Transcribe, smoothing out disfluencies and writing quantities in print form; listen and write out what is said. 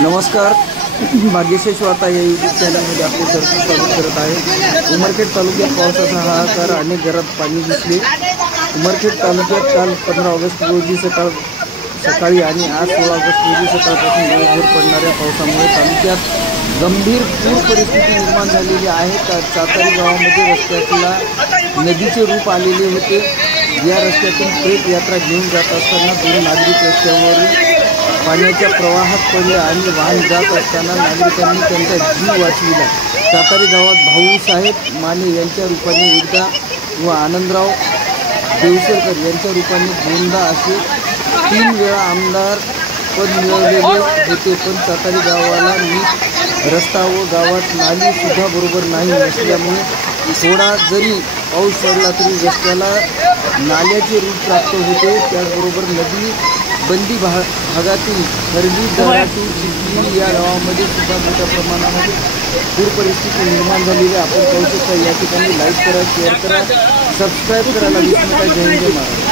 नमस्कार. भाग्यशेष वार्ता या यूट्यूब चॅनलमध्ये आपले सरकार स्वागत करत आहे. उमरखेड तालुक्यात पावसाचा हाहाकार, अनेक घरात पाणी घुसले. उमरखेड तालुक्यात काल 15 ऑगस्ट रोजी सकाळी आणि आज 16 ऑगस्ट रोजी सकाळपासून दिवसभर पडणाऱ्या पावसामुळे तालुक्यात गंभीर पूर परिस्थिती निर्माण झालेली आहे. चातारी गावामध्ये रस्त्याला नदीचे रूप आलेले होते. या रस्त्यातून ट्रेक यात्रा घेऊन जात असताना 2 नागरिक रस्त्यावरून पाण्याच्या प्रवाहात पडले आणि वाहन जात असताना नागरिकांनी त्यांचा जीव वाचविला. चातारी गावात भाऊसाहेब माने यांच्या रूपाने एकदा व आनंदराव देवसरकर यांच्या रूपाने दोनदा असे 3 वेळा आमदार पद मिळवलेले होते. पण चातारी गावाला नीट रस्ता व गावात नालीसुद्धा बरोबर नाही नसल्यामुळे थोडा जरी पाऊस पडला तरी रस्त्याला नाल्याचे रूप प्राप्त होते. त्याचबरोबर नदी बंदी भागातील खर्डी दराटी चिखली या गावामध्ये सुद्धा मोठ्या प्रमाणामध्ये पूर परिस्थिती निर्माण झालेली आपण पाहू शकता. या ठिकाणी लाईक करा, शेअर करा, सबस्क्राईब करायला विसरू नका. जय हिंद महाराज.